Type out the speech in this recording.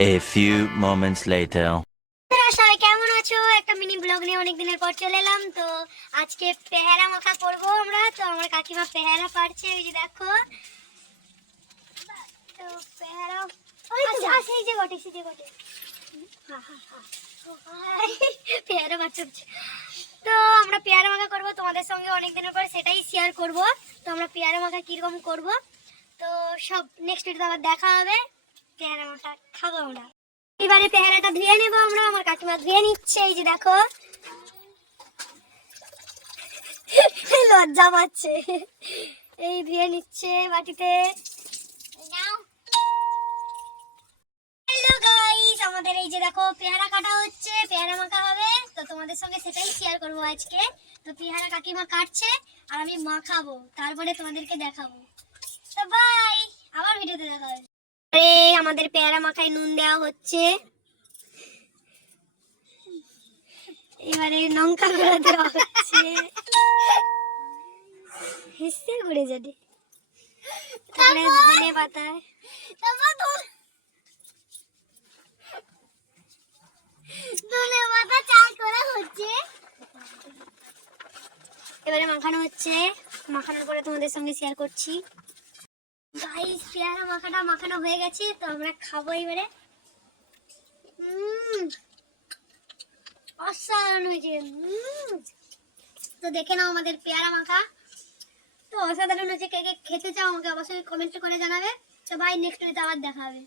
A few moments later. সবাই কেমন আছো? একটা মিনি ব্লগ নিয়ে অনেক দিনের পর চলে এলাম। তো আজকে পেয়ারা মাখা করব আমরা। তো আমার কাকিমা পেয়ারা পাড়ছে, ওই যে দেখো। তো পেয়ারা আচ্ছা সেই যে ঘটে পেয়ারা পাড়ছে। তো আমরা পেয়ারা মাখা করব তোমাদের সঙ্গে অনেক দিনের পর, সেটাই শেয়ার করব। তো আমরা পেয়ারা মাখা কিরকম করব তো সব নেক্সট ভিডিওতে আবার দেখা হবে। পেয়ারা মাখা খাবো আমরা। এবারে পেয়ারাটা ধুয়ে নেবো আমরা। আমার কাকিমা ধুয়ে নিচ্ছে, এই যে দেখো। লজ্জা পাচ্ছে, এই ধুয়ে নিচ্ছে বাটিতে। হ্যালো গাইস, আমাদের এই যে দেখো পেয়ারা কাটা হচ্ছে, পেয়ারা মাখা হবে। তো তোমাদের সঙ্গে সেটাই শেয়ার করবো আজকে। তো পেয়ারা কাকিমা কাটছে আর আমি মাখাবো, তারপরে তোমাদেরকে দেখাবো। তো বাই, আবার ভিডিওতে দেখা হবে। আরে আমাদের পেয়ারা মাখায় নুন দেওয়া হচ্ছে, এবারে লঙ্কা গুঁড়ো দেওয়া হচ্ছে। হেসে ঘুরে যাবে, তারপরে ধনে পাতা, ধনে পাতা চাল করা হচ্ছে। এবারে মাখানো হচ্ছে, মাখানোর পরে তোমাদের সঙ্গে শেয়ার করছি। গাইস পেয়ারা মাখাটা মাখানো হয়ে গেছে, তো আমরা খাবো এবারে। অসাধারণ হয়েছে। তো দেখে নাও আমাদের পেয়ারা মাখা। তো অসাধারণ হয়েছে, কে কে খেতে চাও আমাকে অবশ্যই কমেন্ট করে জানাবে। তো বাই, নেক্সট ভিডিওতে আবার দেখা হবে।